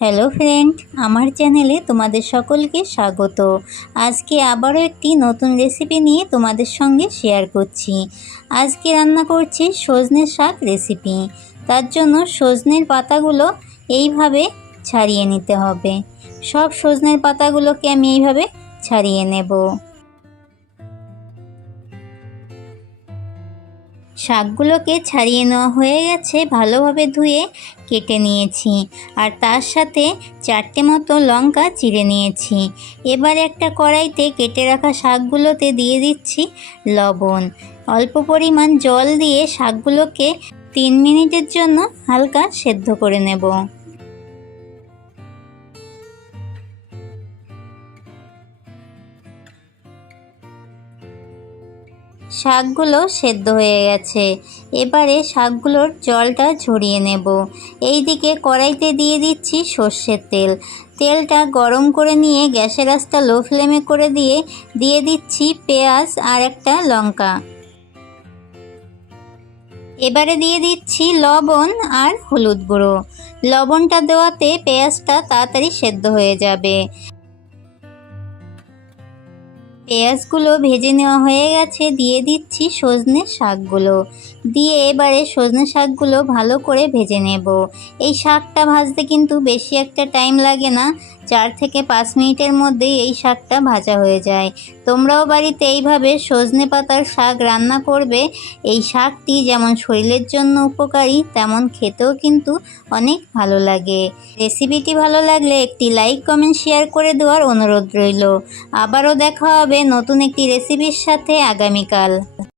Hello friend, আমার চ্যানেলে তোমাদের সকলকে স্বাগত। আজকে আবারও একটি নতুন রেসিপি নিয়ে তোমাদের সঙ্গে শেয়ার করছি। আজকে রান্না করছি সজনে শাক রেসিপি। তার জন্য সজনের পাতাগুলো এইভাবে ছাড়িয়ে নিতে হবে। সব সজনের পাতাগুলোকে আমি এইভাবে ছাড়িয়ে নেব। শাকগুলোকে ছাড়িয়ে নেওয়া হয়ে গেছে, ভালোভাবে ধুয়ে কেটে নিয়েছি। আর তার সাথে 4টে মতো লঙ্কা চিড়ে নিয়েছি। এবার একটা কড়াইতে কেটে রাখা শাকগুলোতে দিয়ে দিচ্ছি লবণ। অল্প পরিমাণ জল দিয়ে শাকগুলোকে 3 মিনিটের জন্য হালকা সেদ্ধ করে নেব। শাকগুলো সেদ্ধ হয়ে গেছে। এবারে শাকগুলোর জলটা ঝরিয়ে নেব। এইদিকে কড়াইতে দিয়ে দিচ্ছি সর্ষের তেল। তেলটা গরম করে নিয়ে গ্যাসের আঁচটা লো ফ্লেমে করে দিয়ে দিচ্ছি পেঁয়াজ আর একটা লঙ্কা। এবারে দিয়ে দিচ্ছি লবণ আর হলুদ গুঁড়ো। লবণটা দেওয়াতে পেঁয়াজটা তাড়াতাড়ি সেদ্ধ হয়ে যাবে। পেঁয়াজগুলো ভেজে নেওয়া হয়ে গেছে, দিয়ে দিচ্ছি সজনে শাকগুলো। দিয়ে এবারে সজনে শাকগুলো ভালো করে ভেজে নেব। এই শাকটা ভাজতে কিন্তু বেশি একটা টাইম লাগে না, 4 থেকে 5 মিনিটের মধ্যেই এই শাকটা ভাজা হয়ে যায়। তোমরাও বাড়িতে এইভাবে সজনে পাতার শাক রান্না করবে। এই শাকটি যেমন শরীরের জন্য উপকারী, তেমন খেতেও কিন্তু অনেক ভালো লাগে। রেসিপিটি ভালো লাগলে একটি লাইক, কমেন্ট, শেয়ার করে দেওয়ার অনুরোধ রইল। আবারও দেখা হবে নতুন একটি রেসিপির সাথে আগামীকাল।